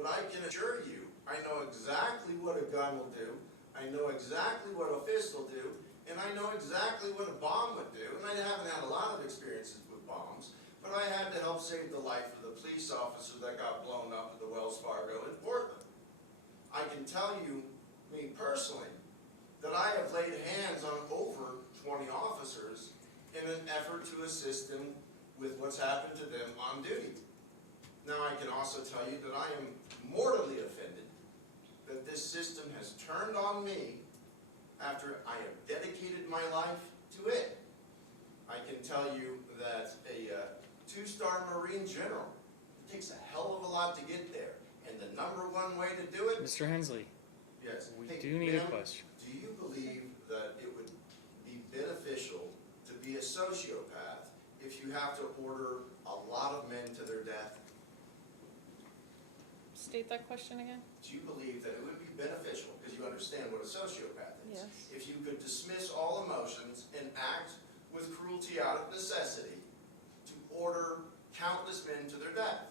But I can assure you, I know exactly what a gun will do, I know exactly what a fist will do, and I know exactly what a bomb would do. And I haven't had a lot of experiences with bombs, but I had to help save the life of the police officer that got blown up at the Wells Fargo in Portland. I can tell you, me personally, that I have laid hands on over 20 officers in an effort to assist them with what's happened to them on duty. Now I can also tell you that I am mortally offended that this system has turned on me after I have dedicated my life to it. I can tell you that a two-star Marine general, it takes a hell of a lot to get there. And the number one way to do it... Mr. Hensley, yes. we Hey, do need ma'am, a question. do you believe that it would be beneficial to be a sociopath if you have to order a lot of men to their death? State that question again? Do you believe that it would be beneficial, because you understand what a sociopath is, Yes. if you could dismiss all emotions and act with cruelty out of necessity to order countless men to their death?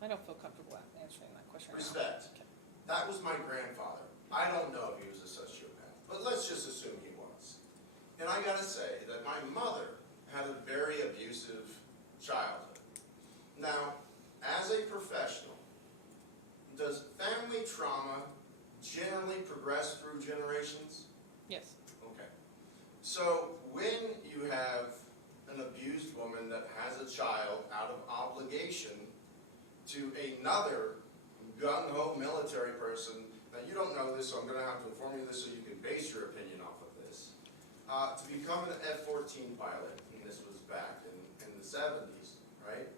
I don't feel comfortable answering that question now. Respect. Okay. That was my grandfather. I don't know if he was a sociopath, but let's just assume he was. And I gotta say that my mother had a very abusive childhood. Now, as a professional, does family trauma generally progress through generations? Yes. Okay. So when you have an abused woman that has a child out of obligation to another gung-ho military person, now you don't know this, so I'm going to have to inform you this so you can base your opinion off of this, to become an F-14 pilot, and this was back in the 70s, right?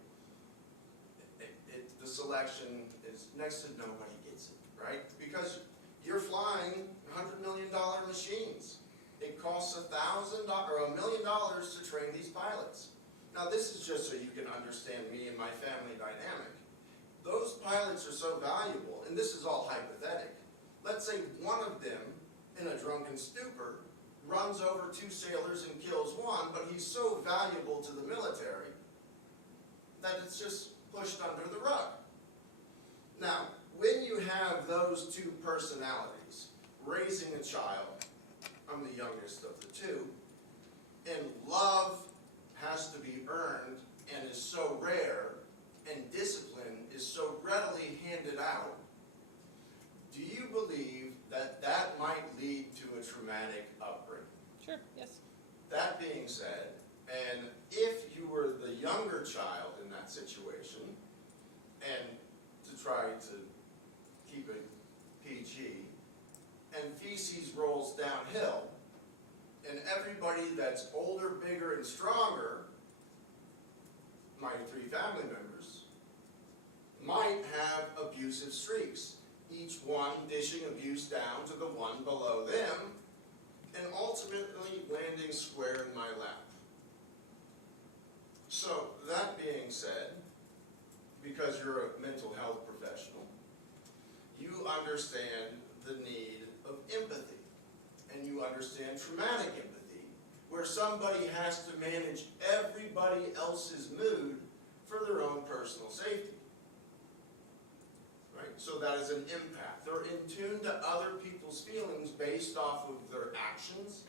The selection is next to nobody gets it, right? Because you're flying $100 million machines. It costs $1,000 or $1 million to train these pilots. Now this is just so you can understand me and my family dynamic. Those pilots are so valuable, and this is all hypothetical. Let's say one of them, in a drunken stupor, runs over two sailors and kills one, but he's so valuable to the military that it's just pushed under the rug. Now, when you have those two personalities raising a child, I'm the youngest of the two, and love has to be earned and is so rare, and discipline is so readily handed out, do you believe that that might lead to a traumatic upbringing? Sure, yes. That being said, and if you were the younger child in that situation, and to try to keep it PG, and feces rolls downhill, and everybody that's older, bigger, and stronger, my three family members, might have abusive streaks, each one dishing abuse down to the one below them, and ultimately landing square in my lap. So, that being said, because you're a mental health professional, you understand the need of empathy, and you understand traumatic empathy, where somebody has to manage everybody else's mood for their own personal safety. Right? So that is an empath. They're in tune to other people's feelings based off of their actions,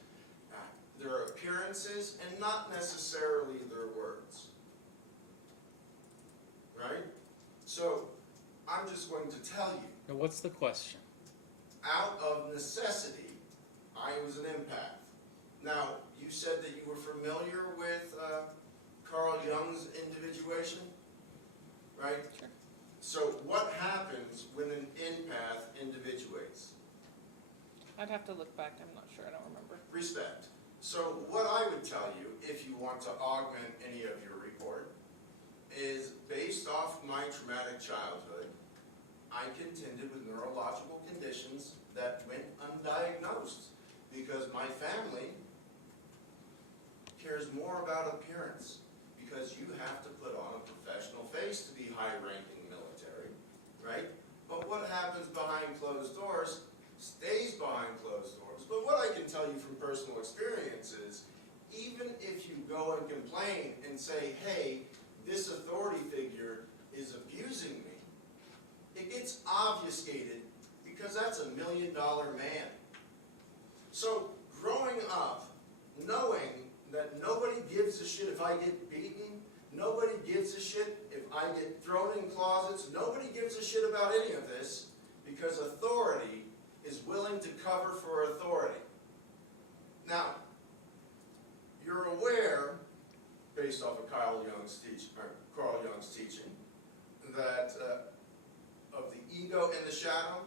their appearances, and not necessarily their words. Right? So, I'm just going to tell you. Now, what's the question? Out of necessity, I was an empath. Now, you said that you were familiar with Carl Jung's individuation, right? Sure. So what happens when an empath individuates? I'd have to look back. I'm not sure. I don't remember. Respect. So what I would tell you, if you want to augment any of your report, is based off my traumatic childhood, I contended with neurological conditions that went undiagnosed because my family cares more about appearance, because you have to put on a professional face to be high-ranking military, right? But what happens behind closed doors stays behind closed doors. But what I can tell you from personal experience is, even if you go and complain and say, hey, this authority figure is abusing me, it gets obvious obfuscated because that's $1 million man. So growing up, knowing that nobody gives a shit if I get beaten, nobody gives a shit if I get thrown in closets, nobody gives a shit about any of this because authority is willing to cover for authority. Now, you're aware, based off of Carl Jung's teaching, that of the ego and the shadow.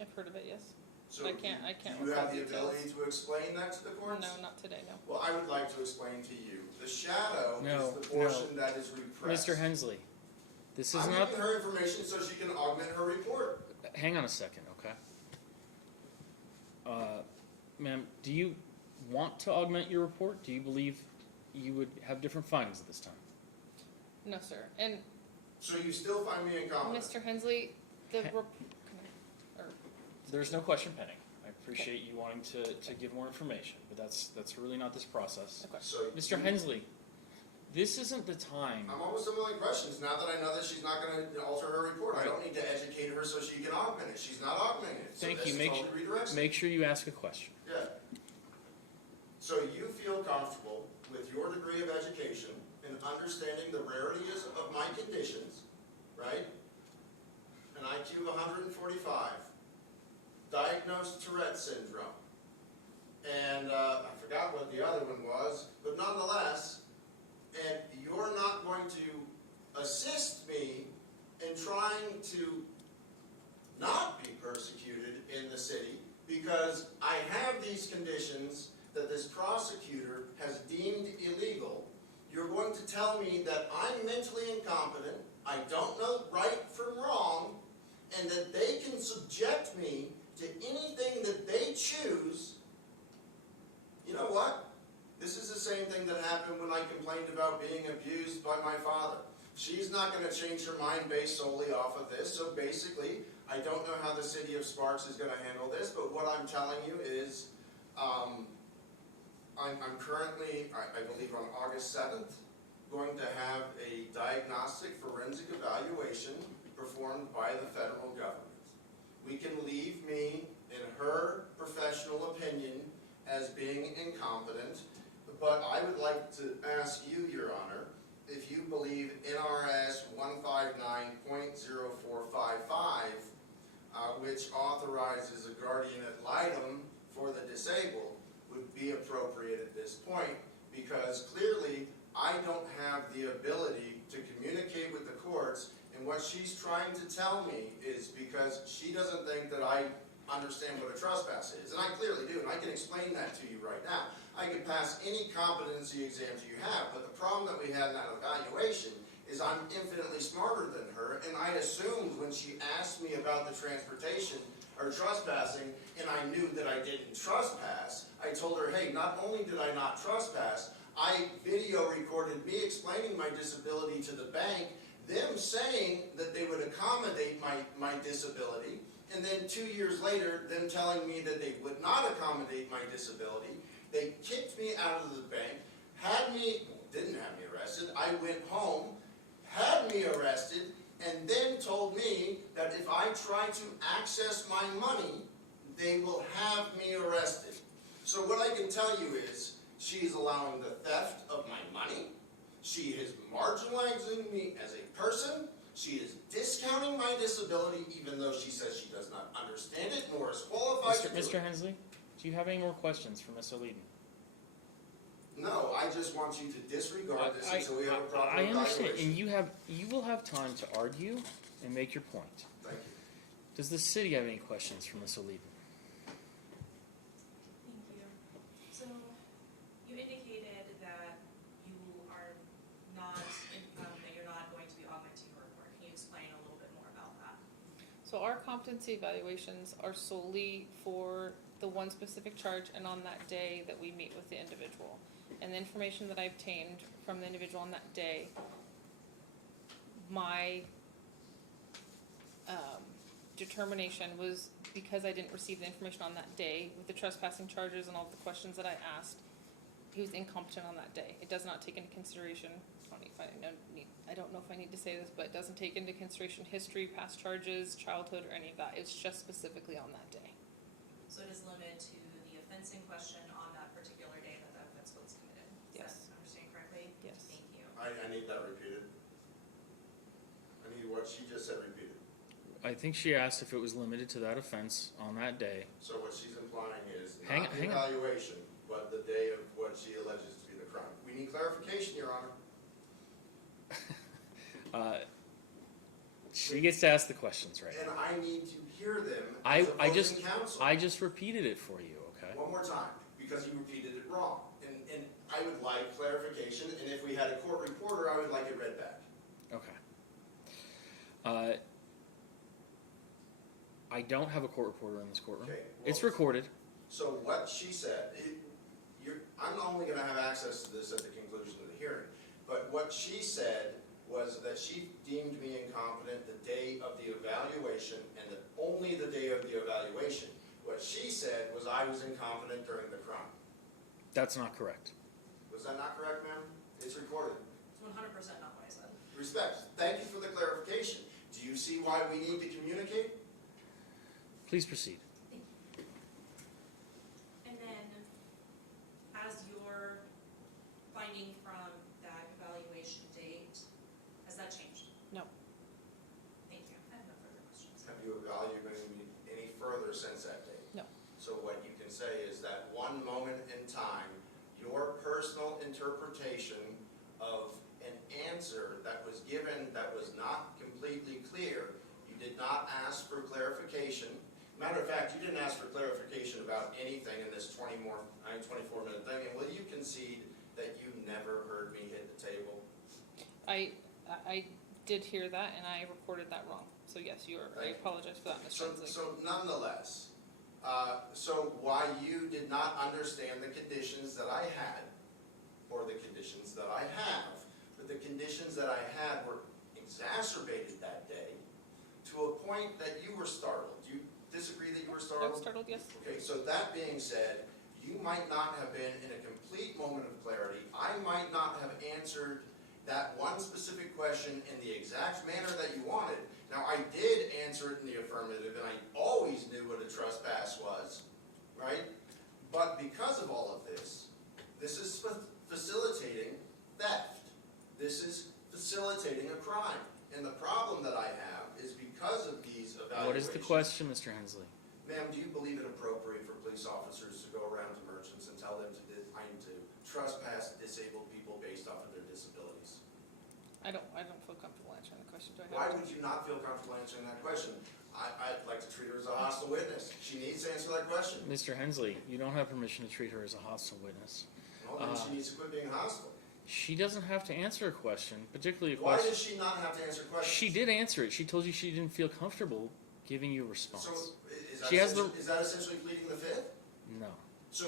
I've heard of it, yes. So I can't do you recall have the details. ability to explain that to the courts? No, not today, no. Well, I would like to explain to you. The shadow No, is the portion that is repressed. Mr. Hensley, this is I'm not. giving her information so she can augment her report. Hang on a second, okay? Ma'am, do you want to augment your report? Do you believe you would have different findings at this time? No, sir. And So you still find me incompetent? Mr. Hensley, the Ha- or There's no question pending. I appreciate you wanting to give more information, but that's really not this process. okay. So Mr. Hensley, this isn't the time. I'm almost a million questions now that I know that she's not going to alter her report. I don't need to educate her so she can augment it. She's not augmenting it. Thank so you. this Make is totally redirection. Make sure you ask a question. Yeah. So you feel comfortable with your degree of education and understanding the rarities of my conditions, right? An IQ of 145, diagnosed Tourette syndrome, and I forgot what the other one was, but nonetheless, and you're not going to assist me in trying to not be persecuted in the city because I have these conditions that this prosecutor has deemed illegal. You're going to tell me that I'm mentally incompetent, I don't know right from wrong, and that they can subject me to anything that they choose. You know what? This is the same thing that happened when I complained about being abused by my father. She's not going to change her mind based solely off of this, so basically, I don't know how the city of Sparks is going to handle this, but what I'm telling you is, I'm currently, I believe on August 7th, going to have a diagnostic forensic evaluation performed by the federal government. We can leave me, in her professional opinion, as being incompetent, but I would like to ask you, Your Honor, if you believe NRS 159.0455, which authorizes a guardian ad litem for the disabled, would be appropriate at this point, because clearly I don't have the ability to communicate with the courts, and what she's trying to tell me is because she doesn't think that I understand what a trespass is, and I clearly do, and I can explain that to you right now. I can pass any competency exams you have, but the problem that we had in that evaluation is I'm infinitely smarter than her, and I assumed when she asked me about the transportation or trespassing, and I knew that I didn't trespass, I told her, hey, not only did I not trespass, I video recorded me explaining my disability to the bank, them saying that they would accommodate my disability, and then 2 years later, them telling me that they would not accommodate my disability. They kicked me out of the bank, didn't have me arrested, I went home, had me arrested, and then told me that if I try to access my money, they will have me arrested. So what I can tell you is, she is allowing the theft of my money, she is marginalizing me as a person, she is discounting my disability even though she says she does not understand it nor is qualified to do it. Mr. Hensley, do you have any more questions for Ms. O'Leedon? No, I just want you to disregard this until we have a proper I understand, evaluation. and you will have time to argue and make your point. Thank you. Does the city have any questions for Ms. O'Leedon? Thank you. So, you indicated that you are not, that you're not going to be augmenting your report. Can you explain a little bit more about that? So our competency evaluations are solely for the one specific charge and on that day that we meet with the individual. And the information that I obtained from the individual on that day, my determination was because I didn't receive the information on that day with the trespassing charges and all the questions that I asked, he was incompetent on that day. It does not take into consideration I don't know if I need to say this, but it doesn't take into consideration history, past charges, childhood, or any of that. It's just specifically on that day. So it is limited to the offense in question on that particular day that the offense was committed. Yes. Is that understanding correctly? Yes. Thank you. I need that repeated. I need what she just said repeated. I think she asked if it was limited to that offense on that day. So what she's implying is Hang not the on. evaluation, but the day of what she alleges to be the crime. We need clarification, Your Honor. She gets to ask the questions, right? And I need to hear them I as opposing just counsel. I just repeated it for you, okay? One more time, because you repeated it wrong. And I would like clarification, and if we had a court reporter, I would like it read back. Okay. I don't have a court reporter in this courtroom. Okay, It's well, recorded. So what she said, I'm only gonna have access to this at the conclusion of the hearing, but what she said was that she deemed me incompetent the day of the evaluation, and only the day of the evaluation. What she said was I was incompetent during the crime. That's not correct. Was that not correct, ma'am? It's recorded. It's 100% not what I said. Respect. Thank you for the clarification. Do you see why we need to communicate? Please proceed. And then, as your finding from that evaluation date, has that changed? No. Thank you. I have no further questions. Have you evaluated me any further since that date? No. So what you can say is that one moment in time, your personal interpretation of an answer that was given that was not completely clear, you did not ask for clarification. Matter of fact, you didn't ask for clarification about anything in this 24-minute thing, and will you concede that you never heard me hit the table? I did hear that, and I reported that wrong. So yes, I apologize for that, Ms. Rensley. So nonetheless, so why you did not understand the conditions that I had, or the conditions that I have, but the conditions that I had were exacerbated that day to a point that you were startled. Do you disagree that you were I startled? was startled, yes. Okay, so that being said, you might not have been in a complete moment of clarity. I might not have answered that one specific question in the exact manner that you wanted. Now, I did answer it in the affirmative, and I always knew what a trespass was, right? But because of all of this is facilitating theft. This is facilitating a crime. And the problem that I have is because of these evaluations. What is the question, Mr. Hensley? Ma'am, do you believe it appropriate for police officers to go around to merchants and tell them to trespass disabled people based off of their disabilities? I don't feel comfortable answering the question. Do I have Why to? would you not feel comfortable answering that question? I'd like to treat her as a hostile witness. She needs to answer that question. Mr. Hensley, you don't have permission to treat her as a hostile witness. Well, then she needs to quit being hostile. She doesn't have to answer a question, particularly a Why question. does she not have to answer questions? She did answer it. She told you she didn't feel comfortable giving you a response. So, is that, She has is that essentially pleading the fifth? No. So,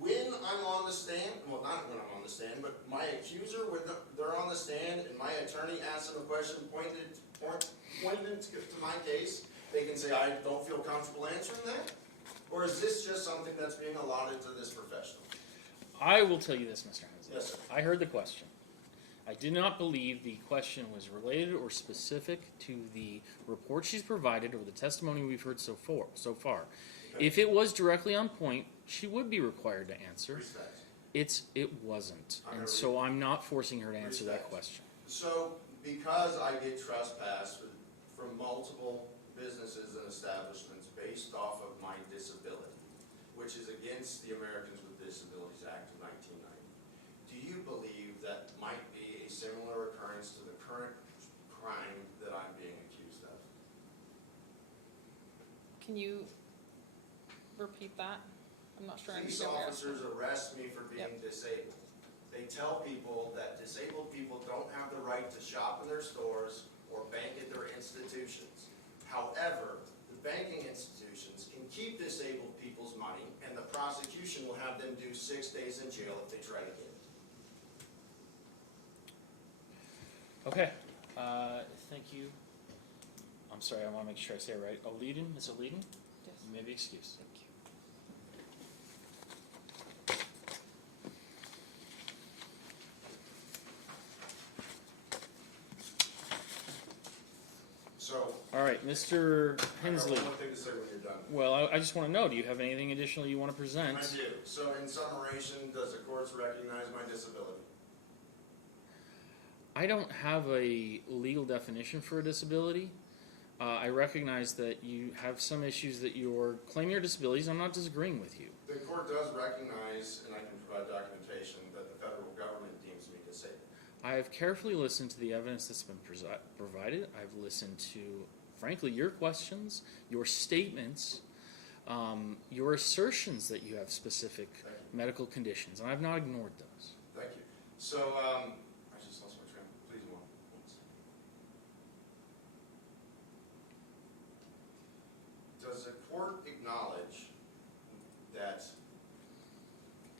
when I'm on the stand, well, not when I'm on the stand, but my accuser, when they're on the stand and my attorney asks them a question pointed to my case, they can say, I don't feel comfortable answering that? Or is this just something that's being allotted to this professional? I will tell you this, Mr. Hensley. Yes, sir. I heard the question. I did not believe the question was related or specific to the report she's provided or the testimony we've heard so far. Okay. If it was directly on point, she would be required to answer. Respect. It wasn't, I and heard so I'm not forcing her to answer that Respect. question. So, because I get trespassed from multiple businesses and establishments based off of my disability, which is against the Americans with Disabilities Act of 1990, do you believe that might be a similar occurrence to the current crime that I'm being accused of? Can you repeat that? I'm not sure I Police understand what you're asking. officers arrest me for being disabled. They tell people that disabled people don't have the right to shop in their stores or bank at their institutions. However, the banking institutions can keep disabled people's money, and the prosecution will have them do 6 days in jail if they try to get it. Okay. Thank you. I'm sorry, I want to make sure I say it right. O'Leedon, Ms. O'Leedon, Yes. you may be excused. Thank you. Mr. I Hensley. have one thing to say when you're done. Well, I just want to know, do you have anything additional you want to present? I do. So in summation, does the courts recognize my disability? I don't have a legal definition for a disability. I recognize that you have some issues that you're claiming are disabilities. I'm not disagreeing with you. The court does recognize, and I can provide documentation, that the federal government deems me disabled. I have carefully listened to the evidence that's been provided. I've listened to, frankly, your questions, your statements, your assertions that you have specific Thank you. medical conditions, and I've not ignored those. Thank you. So, I just lost my train. Please move on. Does the court acknowledge that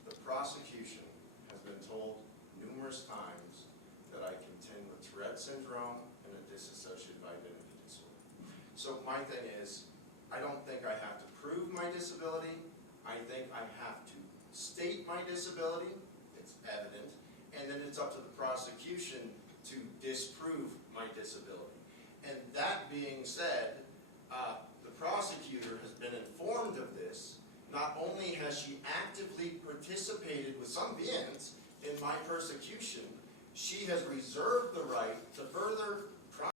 the prosecution has been told numerous times that I contend with Tourette syndrome and a dissociative identity disorder? So my thing is, I don't think I have to prove my disability. I think I have to state my disability. It's evident. And then it's up to the prosecution to disprove my disability. And that being said, the prosecutor has been informed of this. Not only has she actively participated with some vehemence in my persecution, she has reserved the right to further